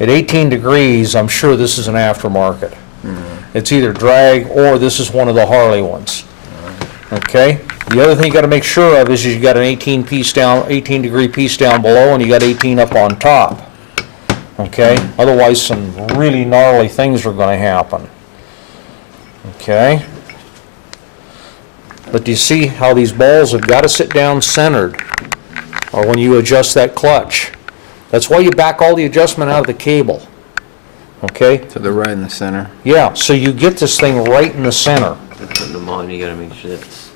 At 18 degrees, I'm sure this is an aftermarket. It's either drag or this is one of the Harley ones. Okay? The other thing you got to make sure of is you got an 18 degree piece down below, and you got 18 up on top. Okay? Otherwise, some really gnarly things are going to happen. Okay? But do you see how these balls have got to sit down centered, or when you adjust that clutch? That's why you back all the adjustment out of the cable. Okay? So they're right in the center. Yeah, so you get this thing right in the center. Putting them on, you gotta make sure it's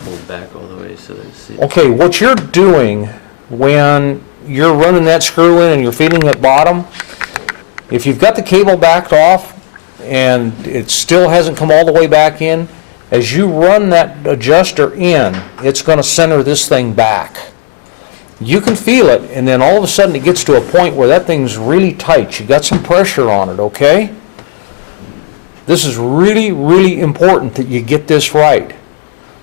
pulled back all the way so that it's... Okay, what you're doing when you're running that screw in and you're feeling at bottom, if you've got the cable backed off and it still hasn't come all the way back in, as you run that adjuster in, it's going to center this thing back. You can feel it, and then all of a sudden it gets to a point where that thing's really tight. You got some pressure on it, okay? This is really, really important that you get this right.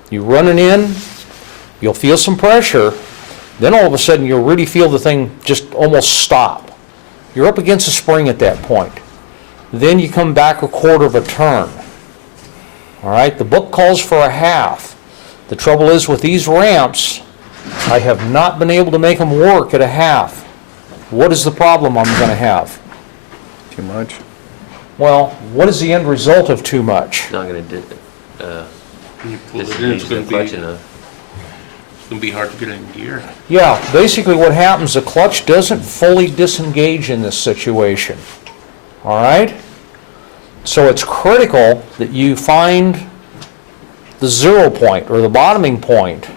You run it in, you'll feel some pressure, then all of a sudden you'll really feel the thing just almost stop. You're up against a spring at that point. Then you come back a quarter of a turn. All right, the book calls for a half. The trouble is with these ramps, I have not been able to make them work at a half. What is the problem I'm going to have? Too much. Well, what is the end result of too much? It's not gonna You pull it in, disengage the clutch enough. it's gonna be hard to get it in gear. Yeah, basically what happens, the clutch doesn't fully disengage in this situation. All right? So it's critical that you find the 0 point or the bottoming point,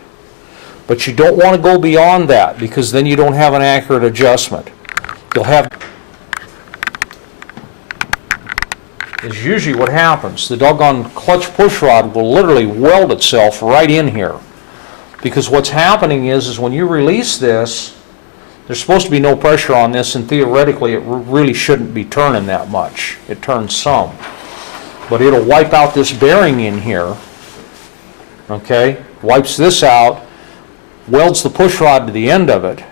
but you don't want to go beyond that because then you don't have an accurate adjustment. You'll have, is usually what happens. The doggone clutch push rod will literally weld itself right in here. Because what's happening is when you release this, there's supposed to be no pressure on this, and theoretically it really shouldn't be turning that much. It turns some. But it'll wipe out this bearing in here, okay? Wipes this out, welds the push rod to the end of it.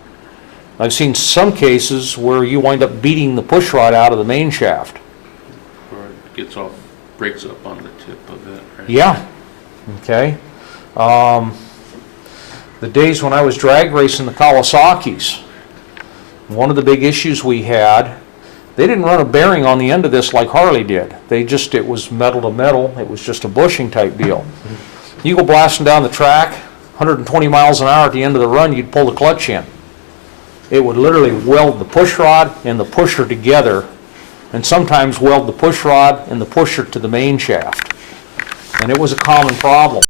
I've seen some cases where you wind up beating the push rod out of the main shaft. Or it gets off, breaks up on the tip of it, right? Yeah, okay. The days when I was drag racing the Kawasaki's, one of the big issues we had, they didn't run a bearing on the end of this like Harley did. It was metal to metal, it was just a bushing type deal. You go blasting down the track, 120 miles an hour at the end of the run, you'd pull the clutch in. It would literally weld the push rod and the pusher together, and sometimes weld the push rod and the pusher to the main shaft. And it was a common problem.